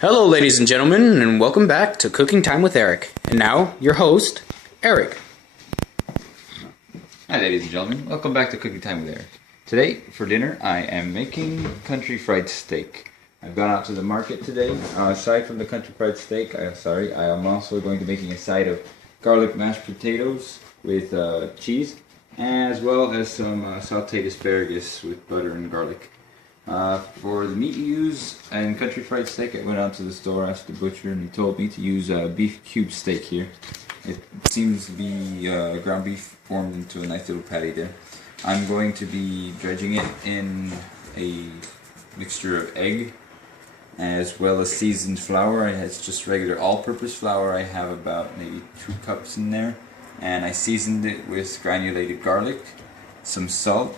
Hello, ladies and gentlemen, and welcome back to Cooking Time with Eric. And now, your host, Eric. Hi ladies and gentlemen, welcome back to Cooking Time with Eric. Today, for dinner, I am making country fried steak. I've gone out to the market today. Aside from the country fried steak, I am also going to be making a side of garlic mashed potatoes with cheese, as well as some sauteed asparagus with butter and garlic. For the meat you use in country fried steak, I went out to the store, asked the butcher, and he told me to use beef cube steak here. It seems to be ground beef formed into a nice little patty there. I'm going to be dredging it in a mixture of egg as well as seasoned flour. It's just regular all-purpose flour. I have about maybe 2 cups in there, and I seasoned it with granulated garlic, some salt,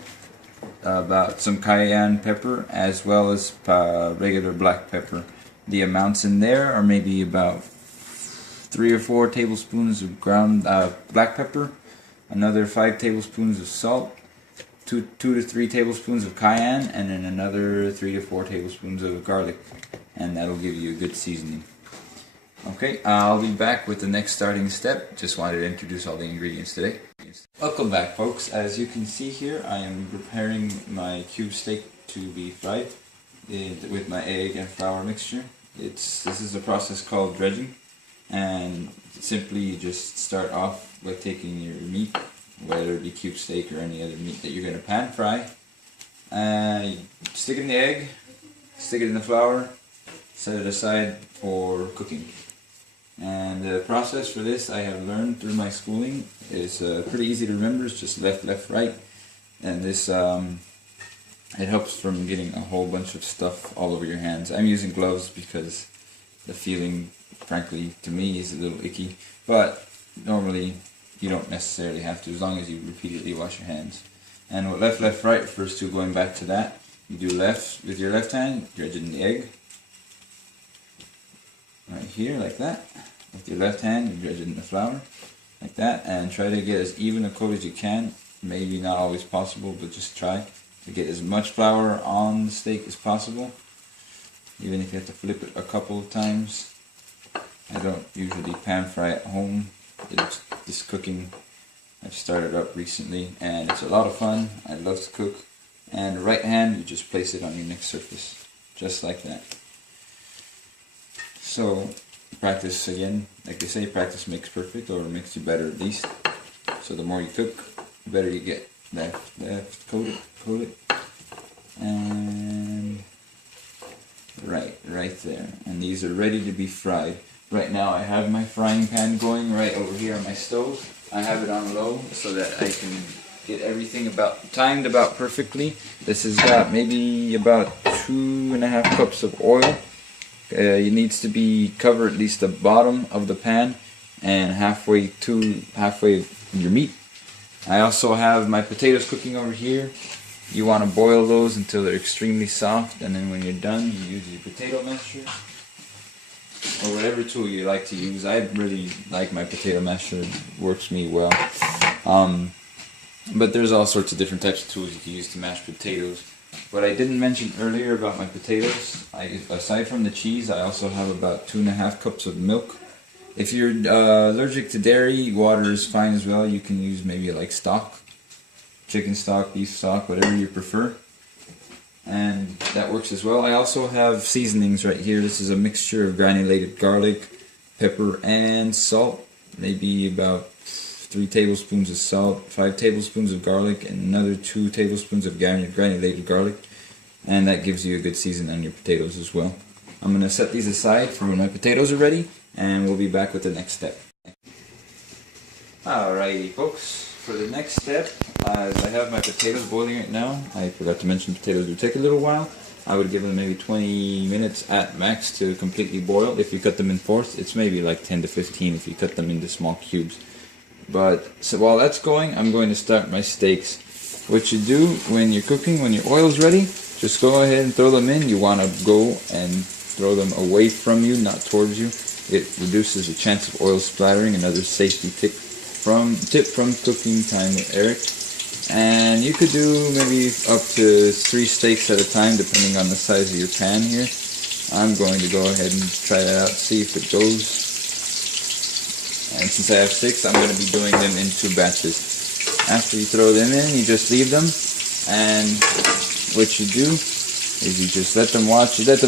about some cayenne pepper, as well as regular black pepper. The amounts in there are maybe about 3 or 4 tablespoons of ground black pepper, another 5 tablespoons of salt, 2 to 3 tablespoons of cayenne, and then another 3 to 4 tablespoons of garlic, and that'll give you a good seasoning. Okay, I'll be back with the next starting step. Just wanted to introduce all the ingredients today. Welcome back, folks. As you can see here, I am preparing my cube steak to be fried with my egg and flour mixture. This is a process called dredging, and simply you just start off by taking your meat, whether it be cube steak or any other meat that you're going to pan fry. You stick it in the egg, stick it in the flour, set it aside for cooking. And the process for this, I have learned through my schooling, is pretty easy to remember. It's just left, left, right. And this, it helps from getting a whole bunch of stuff all over your hands. I'm using gloves because the feeling, frankly, to me is a little icky. But normally, you don't necessarily have to, as long as you repeatedly wash your hands. And with left, left, right refers to, going back to that, you do left with your left hand, dredge it in the egg. Right here, like that. With your left hand, you dredge it in the flour, like that, and try to get as even a coat as you can. Maybe not always possible, but just try to get as much flour on the steak as possible, even if you have to flip it a couple of times. I don't usually pan fry at home. This cooking I've started up recently, and it's a lot of fun. I love to cook. And the right hand, you just place it on your next surface, just like that. So, practice again, like they say, practice makes perfect, or makes you better at least. So the more you cook, the better you get. Left, left, coat it, and right there. And these are ready to be fried. Right now I have my frying pan going right over here on my stove. I have it on low so that I can get everything timed about perfectly. This has got maybe about 2.5 cups of oil. It needs to be cover at least the bottom of the pan and halfway your meat. I also have my potatoes cooking over here. You want to boil those until they're extremely soft, and then when you're done, you use your potato masher or whatever tool you like to use. I really like my potato masher; it works me well. But there's all sorts of different types of tools you can use to mash potatoes. What I didn't mention earlier about my potatoes, aside from the cheese, I also have about 2.5 cups of milk. If you're allergic to dairy, water is fine as well. You can use maybe like stock, chicken stock, beef stock, whatever you prefer. And that works as well. I also have seasonings right here. This is a mixture of granulated garlic, pepper, and salt. Maybe about 3 tablespoons of salt, 5 tablespoons of garlic, and another 2 tablespoons of granulated garlic. And that gives you a good season on your potatoes as well. I'm going to set these aside for when my potatoes are ready, and we'll be back with the next step. Alrighty folks, for the next step, as I have my potatoes boiling right now, I forgot to mention potatoes do take a little while. I would give them maybe 20 minutes at max to completely boil. If you cut them in fourths, it's maybe like 10 to 15 if you cut them into small cubes. But so while that's going, I'm going to start my steaks. What you do when you're cooking, when your oil's ready, just go ahead and throw them in. You want to go and throw them away from you, not towards you. It reduces the chance of oil splattering. Another safety tip from Cooking Time with Eric. And you could do maybe up to 3 steaks at a time, depending on the size of your pan here. I'm going to go ahead and try that out, see if it goes. And since I have 6, I'm going to be doing them in 2 batches. After you throw them in, you just leave them, and what you do is you just let them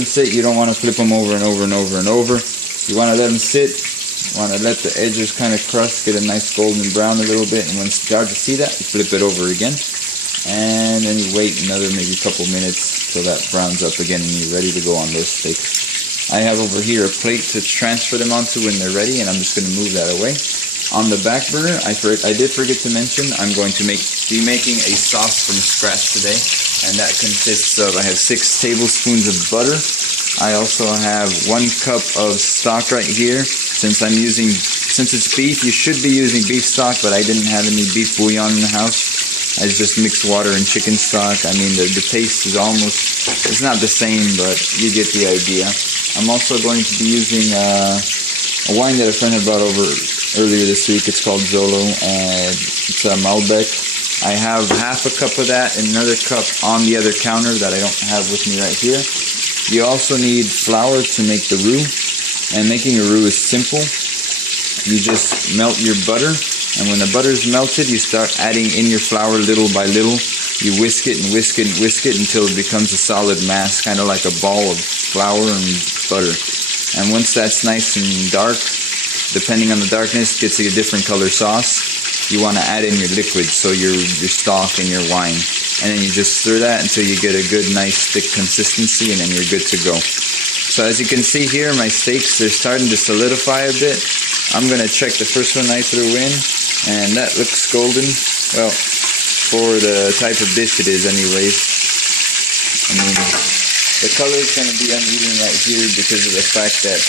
sit. You don't want to flip them over and over and over and over. You want to let them sit. You want to let the edges kind of crust, get a nice golden brown a little bit, and when you start to see that, you flip it over again. And then you wait another maybe a couple minutes till that browns up again and you're ready to go on those steaks. I have over here a plate to transfer them onto when they're ready, and I'm just going to move that away. On the back burner, I did forget to mention, I'm going to be making a sauce from scratch today, and that consists of, I have 6 tablespoons of butter. I also have 1 cup of stock right here. Since it's beef, you should be using beef stock, but I didn't have any beef bouillon in the house. I just mixed water and chicken stock. I mean, the taste is it's not the same, but you get the idea. I'm also going to be using a wine that a friend had brought over earlier this week. It's called Zolo, and it's a Malbec. I have half a cup of that and another cup on the other counter that I don't have with me right here. You also need flour to make the roux, and making a roux is simple. You just melt your butter, and when the butter is melted, you start adding in your flour little by little. You whisk it and whisk it and whisk it until it becomes a solid mass, kind of like a ball of flour and butter. And once that's nice and dark, depending on the darkness, gets a different color sauce. You want to add in your liquid, so your stock and your wine. And then you just stir that until you get a good, nice, thick consistency, and then you're good to go. So as you can see here, my steaks, they're starting to solidify a bit. I'm going to check the first one I threw in, and that looks golden. Well, for the type of dish it is anyways. I mean, the color is going to be uneven right here because of the fact that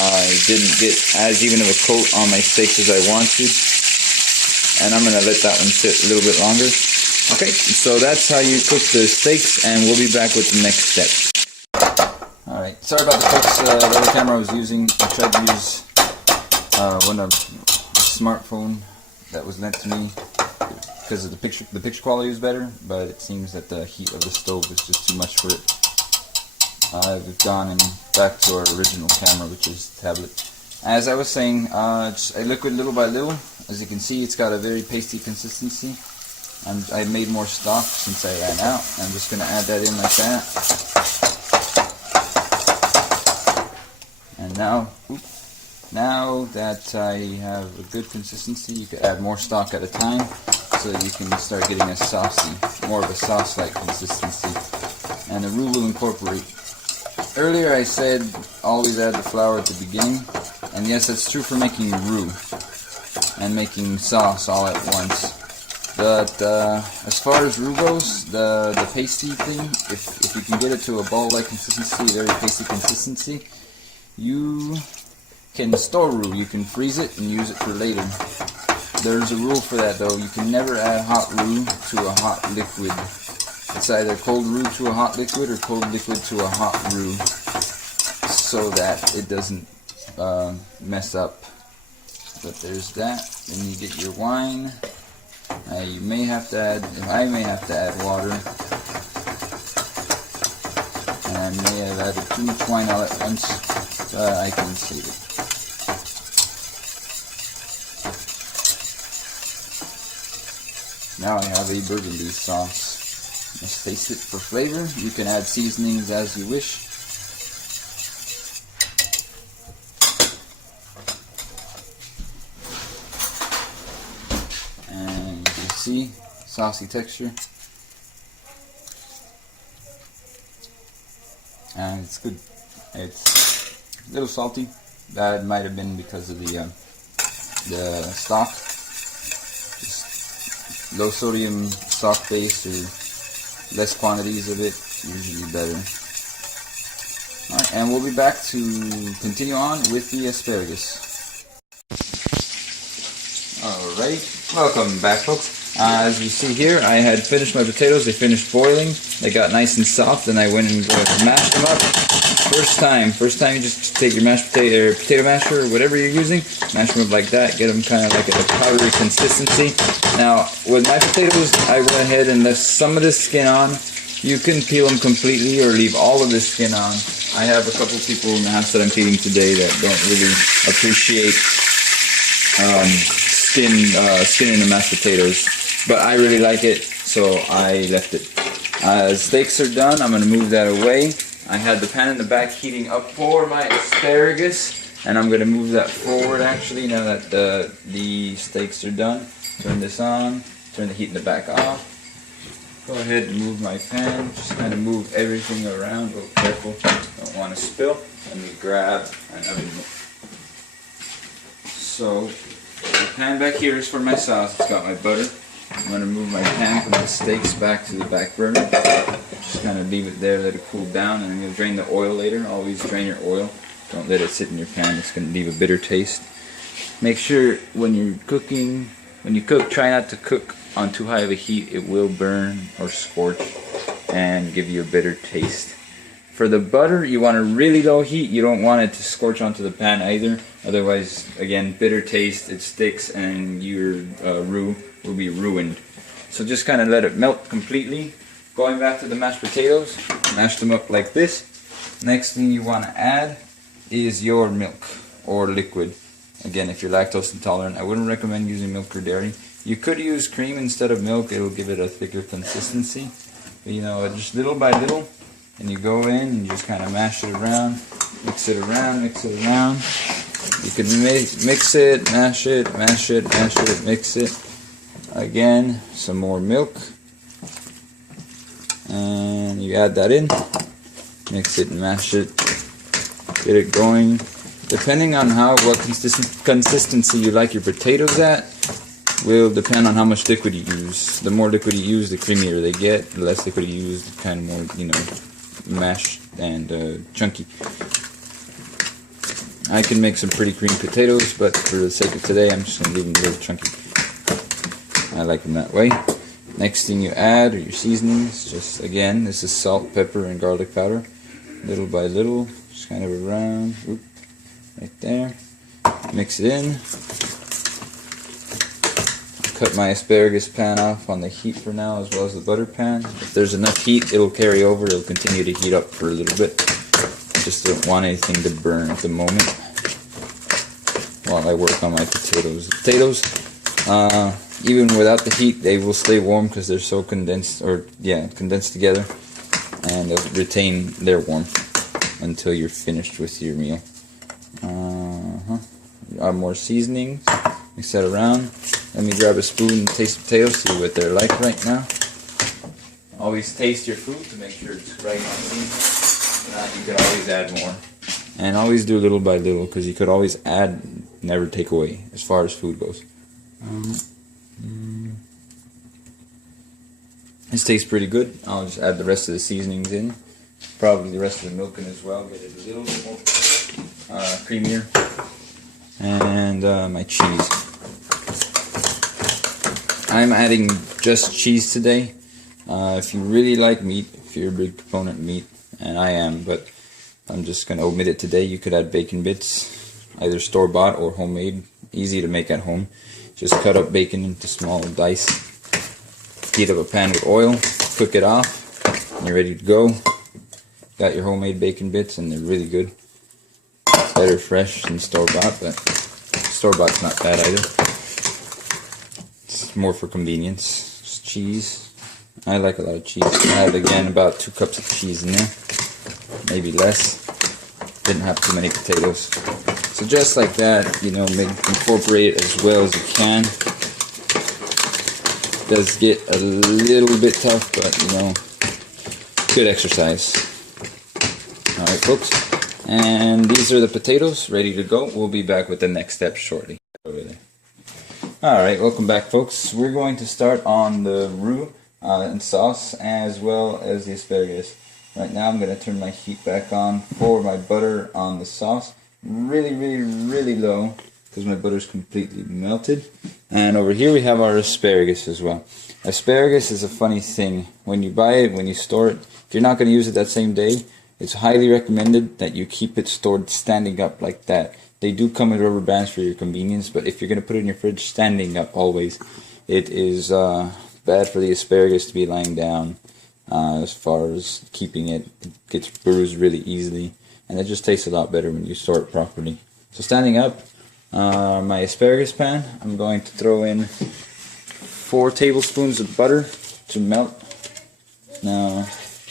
I didn't get as even of a coat on my steaks as I wanted. And I'm going to let that one sit a little bit longer. Okay, so that's how you cook the steaks, and we'll be back with the next step. Alright, sorry about the folks, the other camera I was using. I tried to use a smartphone that was lent to me because of the picture quality was better, but it seems that the heat of the stove is just too much for it. I've gone back to our original camera, which is the tablet. As I was saying, I liquid little by little. As you can see, it's got a very pasty consistency. I made more stock since I ran out. I'm just going to add that in like that. And now that I have a good consistency, you can add more stock at a time, so that you can start getting more of a sauce-like consistency. And the roux will incorporate. Earlier I said always add the flour at the beginning, and yes, that's true for making roux and making sauce all at once. But as far as roux goes, the pasty thing, if you can get it to a ball-like consistency, very pasty consistency, you can store roux. You can freeze it and use it for later. There's a rule for that though. You can never add hot roux to a hot liquid. It's either cold roux to a hot liquid or cold liquid to a hot roux, so that it doesn't mess up. But there's that. Then you get your wine. I may have to add water. And I may have added too much wine all at once, but I can save it. Now I have a burgundy sauce. Let's taste it for flavor. You can add seasonings as you wish. And you can see, saucy texture. And it's good. It's a little salty. That might have been because of the stock. Just low sodium stock base, or less quantities of it, usually better. Alright, and we'll be back to continue on with the asparagus. Alright, welcome back folks. As you see here, I had finished my potatoes. They finished boiling. They got nice and soft, and I went and mashed them up. First time you just take your mashed potato, or potato masher, or whatever you're using, mash them up like that, get them kind of like a powdery consistency. Now, with my potatoes, I went ahead and left some of the skin on. You can peel them completely or leave all of the skin on. I have a couple people in the house that I'm feeding today that don't really appreciate skin in the mashed potatoes, but I really like it, so I left it. Steaks are done. I'm going to move that away. I had the pan in the back heating up for my asparagus, and I'm going to move that forward actually now that the steaks are done. Turn this on, turn the heat in the back off. Go ahead and move my pan, just kind of move everything around, go careful, don't want to spill. Let me grab an oven mitt. So, the pan back here is for my sauce, it's got my butter. I'm going to move my pan from the steaks back to the back burner. Just kind of leave it there, let it cool down, and I'm going to drain the oil later. Always drain your oil, don't let it sit in your pan, it's going to leave a bitter taste. Make sure when you cook, try not to cook on too high of a heat. It will burn or scorch and give you a bitter taste. For the butter, you want a really low heat. You don't want it to scorch onto the pan either. Otherwise, again, bitter taste, it sticks and your roux will be ruined. So just kind of let it melt completely. Going back to the mashed potatoes, mash them up like this. Next thing you want to add is your milk or liquid. Again, if you're lactose intolerant, I wouldn't recommend using milk or dairy. You could use cream instead of milk, it'll give it a thicker consistency. But, you know, just little by little, and you go in and you just kind of mash it around, mix it around, mix it around. You can mix it, mash it, mash it, mash it, mix it. Again, some more milk. And you add that in, mix it and mash it, get it going. Depending on what consistency you like your potatoes at, will depend on how much liquid you use. The more liquid you use, the creamier they get. The less liquid you use, the kind of more, you know, mashed and chunky. I can make some pretty creamy potatoes, but for the sake of today, I'm just going to leave them a little chunky. I like them that way. Next thing you add are your seasonings. Just again, this is salt, pepper, and garlic powder. Little by little, just kind of around. Oop, right there. Mix it in. Cut my asparagus pan off on the heat for now, as well as the butter pan. If there's enough heat, it'll carry over. It'll continue to heat up for a little bit. I just don't want anything to burn at the moment while I work on my potatoes. Potatoes, even without the heat, they will stay warm because they're so condensed together, and they'll retain their warmth until you're finished with your meal. More seasonings. Mix that around. Let me grab a spoon and taste the potatoes, see what they're like right now. Always taste your food to make sure it's right on season. You can always add more. And always do little by little, because you could always add, never take away, as far as food goes. This tastes pretty good. I'll just add the rest of the seasonings in. Probably the rest of the milk in as well. Get it a little bit more creamier. And my cheese. I'm adding just cheese today. If you really like meat, if you're a big proponent of meat, and I am, but I'm just going to omit it today. You could add bacon bits, either store-bought or homemade. Easy to make at home. Just cut up bacon into small dice. Heat up a pan with oil, cook it off, and you're ready to go. Got your homemade bacon bits, and they're really good. Better fresh than store-bought, but store-bought's not bad either. It's more for convenience. Just cheese. I like a lot of cheese. I have again about 2 cups of cheese in there, maybe less. Didn't have too many potatoes. So just like that, you know, incorporate it as well as you can. It does get a little bit tough, but you know, good exercise. Alright folks, and these are the potatoes ready to go. We'll be back with the next step shortly. Over there. Alright, welcome back folks. We're going to start on the roux and sauce, as well as the asparagus. Right now I'm going to turn my heat back on for my butter on the sauce. Really low, because my butter is completely melted. And over here we have our asparagus as well. Asparagus is a funny thing. When you buy it, when you store it, if you're not going to use it that same day, it's highly recommended that you keep it stored standing up like that. They do come with rubber bands for your convenience, but if you're going to put it in your fridge standing up always, it is bad for the asparagus to be lying down. As far as keeping it, it gets bruised really easily. and it just tastes a lot better when you store it properly. So standing up, my asparagus pan, I'm going to throw in 4 tablespoons of butter to melt. Now,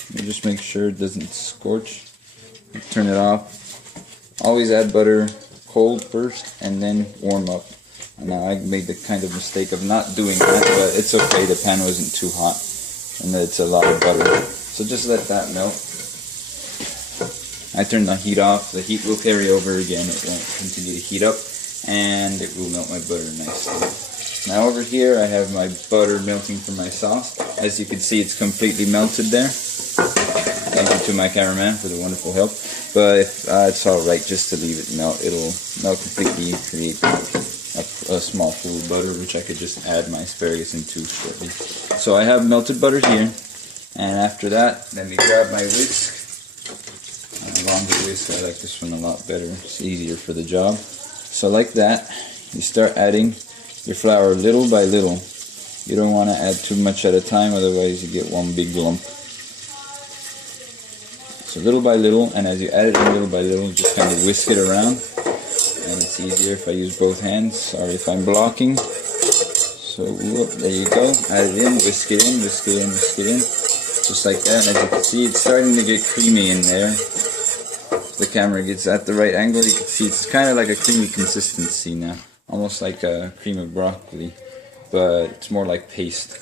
let me just make sure it doesn't scorch. Turn it off. Always add butter cold first and then warm up. And now I made the kind of mistake of not doing that, but it's okay, the pan wasn't too hot and it's a lot of butter. So just let that melt. I turned the heat off. The heat will carry over again. It won't continue to heat up and it will melt my butter nicely. Now over here I have my butter melting for my sauce. As you can see, it's completely melted there. Thank you to my cameraman for the wonderful help. But it's alright just to leave it melt. It'll melt completely, create a small pool of butter, which I could just add my asparagus into shortly. So I have melted butter here. And after that, let me grab my whisk. Longer whisk, I like this one a lot better. It's easier for the job. So like that, you start adding your flour little by little. You don't want to add too much at a time, otherwise you get one big lump. So little by little, and as you add it in little by little, just kind of whisk it around. And it's easier if I use both hands. Sorry if I'm blocking. So whoop, there you go. Add it in, whisk it in, whisk it in, whisk it in. Just like that. And as you can see, it's starting to get creamy in there. If the camera gets at the right angle, you can see it's kind of like a creamy consistency now. Almost like a cream of broccoli, but it's more like paste.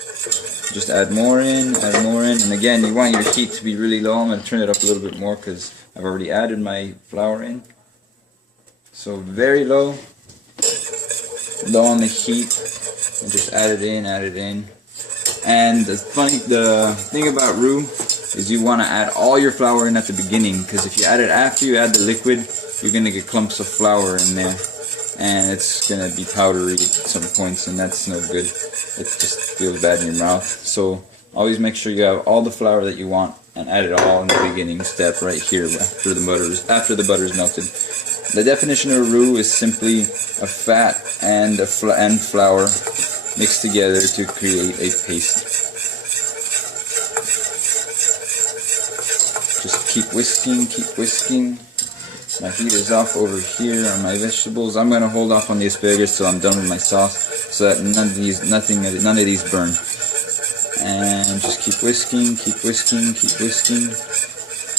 Just add more in, and again, you want your heat to be really low. I'm going to turn it up a little bit more because I've already added my flour in. So very low on the heat, and just add it in. And the thing about roux is you want to add all your flour in at the beginning, because if you add it after you add the liquid, you're going to get clumps of flour in there. And it's going to be powdery at some points, and that's no good. It just feels bad in your mouth. So always make sure you have all the flour that you want and add it all in the beginning step right here after the butter is melted. The definition of roux is simply a fat and flour mixed together to create a paste. Just keep whisking. My heat is off over here on my vegetables. I'm going to hold off on the asparagus till I'm done with my sauce, so that none of these burn. And just keep whisking.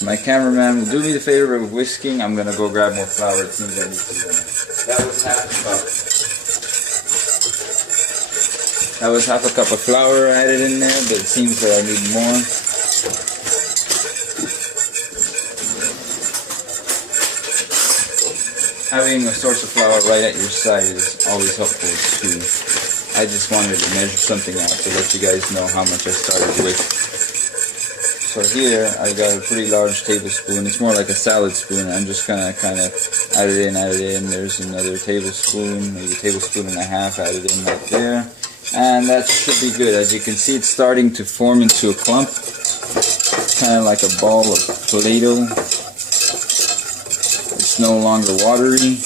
My cameraman will do me the favor of whisking. I'm going to go grab more flour. It seems I need to. That was half a cup of flour added in there, but it seems that I need more. Having a source of flour right at your side is always helpful too. I just wanted to measure something out to let you guys know how much I started with. So here I got a pretty large tablespoon. It's more like a salad spoon. I'm just gonna kind of add it in. There's another tablespoon, maybe a tablespoon and a half added in right there. And that should be good. As you can see, it's starting to form into a clump. It's kind of like a ball of Play-Doh. It's no longer watery.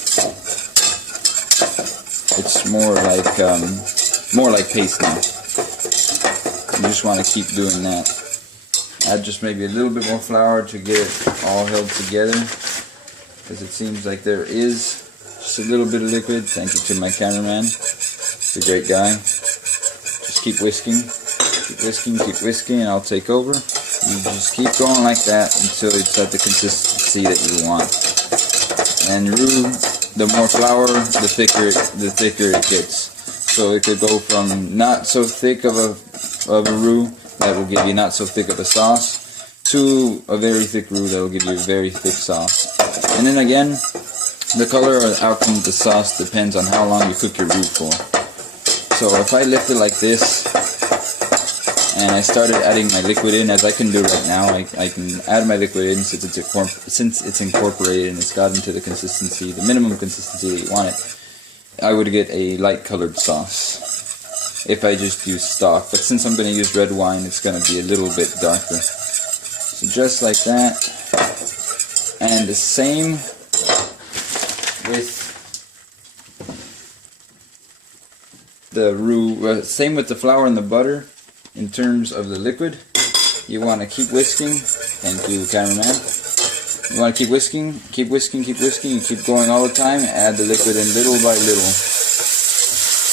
It's more like paste now. You just want to keep doing that. Add just maybe a little bit more flour to get it all held together, because it seems like there is just a little bit of liquid. Thank you to my cameraman. He's a great guy. Just keep whisking, and I'll take over. You just keep going like that until it's at the consistency that you want. And roux, the more flour, the thicker it gets. So it could go from not so thick of a roux that will give you not so thick of a sauce, to a very thick roux that will give you a very thick sauce. And then again, the color or the outcome of the sauce depends on how long you cook your roux for. So if I lift it like this, and I started adding my liquid in, as I can do right now, I can add my liquid in since it's incorporated and it's gotten to the consistency, the minimum consistency that you want it. I would get a light colored sauce if I just use stock, but since I'm going to use red wine, it's going to be a little bit darker. So just like that, and the same with the roux, same with the flour and the butter. In terms of the liquid, you want to keep whisking. Thank you, cameraman. You want to keep whisking, keep whisking, keep whisking. You keep going all the time. Add the liquid in little by little.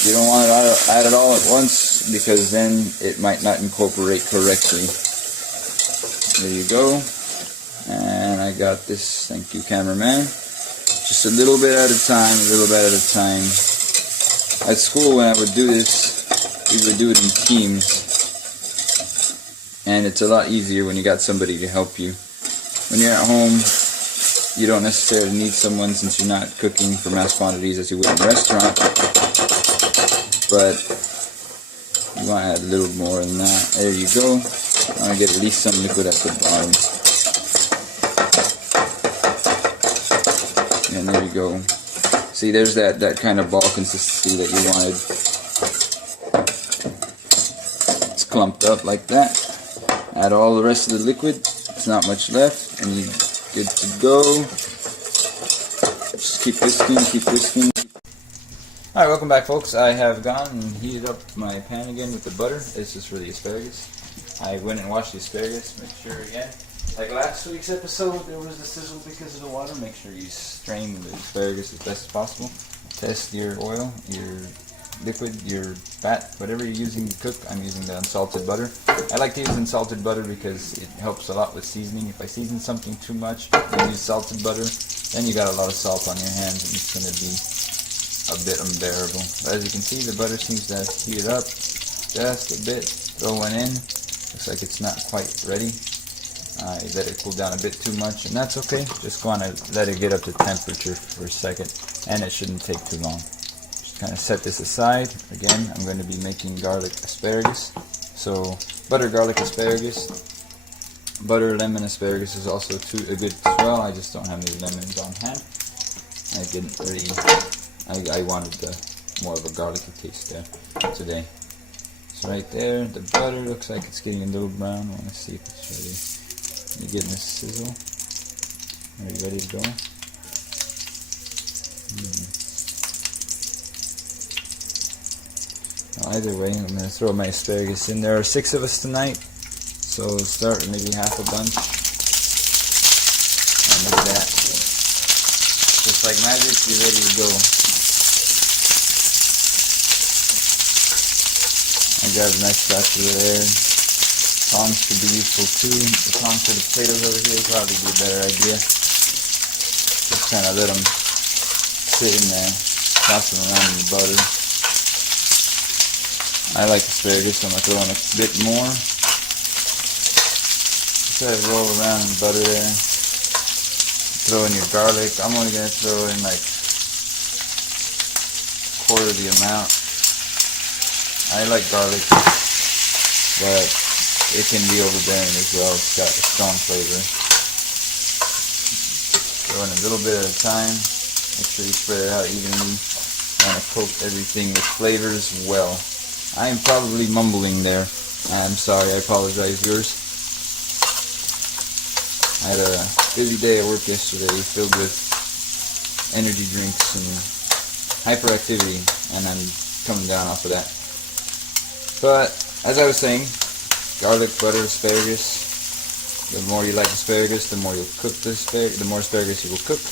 You don't want to add it all at once because then it might not incorporate correctly. There you go. And I got this. Thank you, cameraman. Just a little bit at a time, a little bit at a time. At school, when I would do this, we would do it in teams. And it's a lot easier when you got somebody to help you. When you're at home, you don't necessarily need someone since you're not cooking for mass quantities as you would in a restaurant. But you want to add a little more than that. There you go. I want to get at least some liquid at the bottom. And there you go. See, there's that kind of ball consistency that you wanted. It's clumped up like that. Add all the rest of the liquid. It's not much left, and you're good to go. Just keep whisking, keep whisking. Alright, welcome back, folks. I have gone and heated up my pan again with the butter. This is for the asparagus. I went and washed the asparagus. Make sure again, like last week's episode, there was a sizzle because of the water. Make sure you strain the asparagus as best as possible. Test your oil, your liquid, your fat, whatever you're using to cook. I'm using the unsalted butter. I like to use unsalted butter because it helps a lot with seasoning. If I season something too much and use salted butter, then you got a lot of salt on your hands and it's going to be a bit unbearable. But as you can see, the butter seems to have heated up just a bit. Throw one in. Looks like it's not quite ready. I let it cool down a bit too much, and that's okay. Just go on and let it get up to temperature for a second, and it shouldn't take too long. Just kind of set this aside. Again, I'm going to be making garlic asparagus. So butter garlic asparagus. Butter lemon asparagus is also a good as well. I just don't have any lemons on hand. I didn't really. I wanted more of a garlicky taste there today. So right there, the butter looks like it's getting a little brown. I want to see if it's ready. You're getting a sizzle. Are you ready to go? Well, either way, I'm going to throw my asparagus in. There are 6 of us tonight, so start with maybe half a bunch. And look at that. Just like magic, you're ready to go. I got a nice spatula there. Tongs could be useful too. The tongs for the potatoes over here would probably be a better idea. Just kind of let them sit in there, toss them around in the butter. I like asparagus, so I'm going to throw in a bit more. Just let it roll around in the butter there. Throw in your garlic. I'm only going to throw in like a quarter the amount. I like garlic, but it can be overbearing as well. It's got a strong flavor. Throw in a little bit at a time. Make sure you spread it out evenly. You want to coat everything with flavors well. I am probably mumbling there. I'm sorry, I apologize, viewers. I had a busy day at work yesterday filled with energy drinks and hyperactivity, and I'm coming down off of that. But, as I was saying, garlic, butter, asparagus. The more you like asparagus, the more you'll cook the asparagus, the more asparagus you will cook.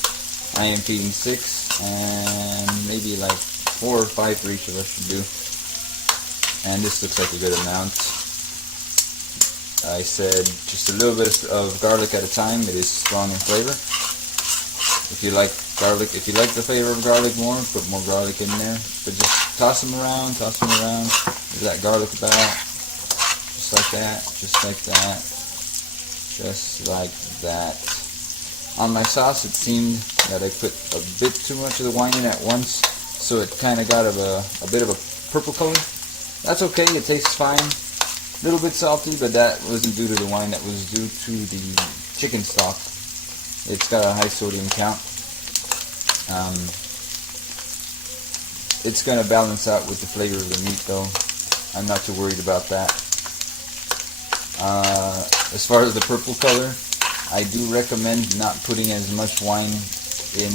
I am feeding 6, and maybe like 4 or 5 for each of us should do. And this looks like a good amount. I said just a little bit of garlic at a time. It is strong in flavor. If you like garlic, if you like the flavor of garlic more, put more garlic in there. But just toss them around, toss them around. There's that garlic about. Just like that, just like that, just like that. On my sauce, it seemed that I put a bit too much of the wine in at once, so it kind of got a bit of a purple color. That's okay, it tastes fine. A little bit salty, but that wasn't due to the wine, that was due to the chicken stock. It's got a high sodium count. It's going to balance out with the flavor of the meat, though. I'm not too worried about that. As far as the purple color, I do recommend not putting as much wine in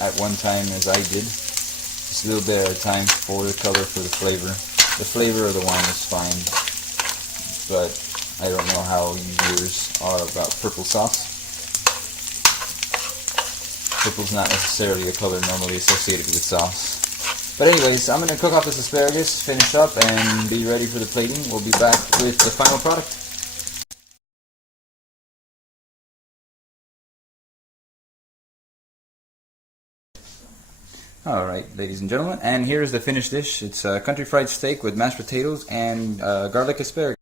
at one time as I did. Just a little bit at a time for the color, for the flavor. The flavor of the wine is fine, but I don't know how you viewers are about purple sauce. Purple's not necessarily a color normally associated with sauce. But anyways, I'm going to cook off this asparagus, finish up, and be ready for the plating. We'll be back with the final product. Alright, ladies and gentlemen, and here's the finished dish. It's country fried steak with mashed potatoes and garlic asparagus.